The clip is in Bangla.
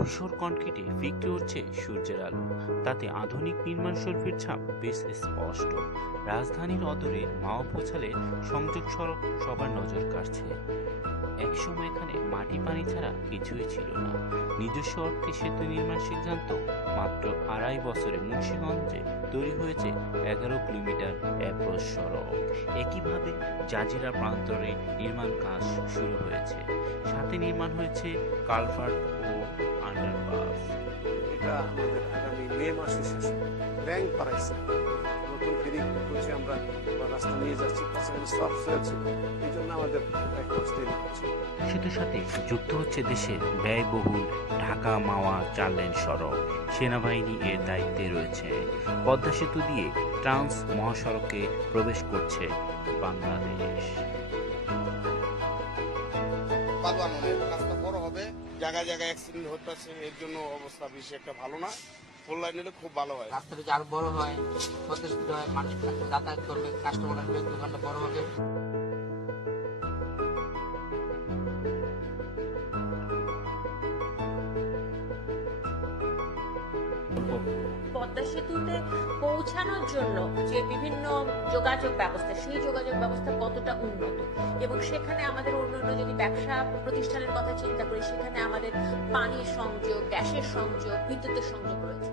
ধূসর কনক্রিটে ফিকে উঠছে সূর্যের আলো, তাতে আধুনিক নির্মাণ শৈলীর ছাপ বেশ স্পষ্ট। রাজধানীর অদূরে মাওয়া পৌঁছালে সংযোগ সড়ক সবার নজর কাড়ছে। একসময় এখানে মাটি পানি ছাড়া কিছুই ছিল না। নিজস্ব অর্থে সেতু নির্মাণ সিদ্ধান্ত মাত্র 2.5 বছরে মুন্সিগঞ্জে তৈরি হয়েছে 11 কিলোমিটার অ্যাপ্রোচ সড়ক। একইভাবে জাজিরা প্রান্তরে নির্মাণ কাজ শুরু হয়েছে, সাথে নির্মাণ হয়েছে কালভার্ট ও আন্ডারপাস। এটা আমাদের আগামী মে মাসে শেষ হবে। ব্যাংক বাড়াইছে, নতুন ফেরি করছি আমরা, বা রাস্তা নিয়ে যাচ্ছি, সেখানে সব হয়েছে। এই জন্য আমাদের এক মাস দেরি হচ্ছে। সেতুর সাথে যুক্ত হচ্ছে দেশের ব্যয়বহুল ঢাকা মাওয়া 4 লেন সড়ক। সেনাবাহিনী এর দায়িত্বে রয়েছে। পদ্মা সেতু দিয়ে ট্রান্স মহাসড়কে প্রবেশ করছে বাংলাদেশ। রাস্তা বড় হবে, জায়গায় জায়গায় অ্যাক্সিডেন্ট হচ্ছে, এর জন্য অবস্থা বেশি একটা ভালো না। ফোর লাইন হলে খুব ভালো হয়। রাস্তাটা যদি আরো বড় হয়, প্রতিষ্ঠিত হয়, মানুষ যাতায়াত করবে, কাস্টমার আসবে, দোকানটা বড় হবে। পদ্মা সেতুতে পৌঁছানোর জন্য যে বিভিন্ন যোগাযোগ ব্যবস্থা, সেই যোগাযোগ ব্যবস্থা কতটা উন্নত, এবং সেখানে আমাদের অন্যান্য যদি ব্যবসা প্রতিষ্ঠানের কথা চিন্তা করি, সেখানে আমাদের পানির সংযোগ, গ্যাসের সংযোগ, বিদ্যুতের সংযোগ রয়েছে।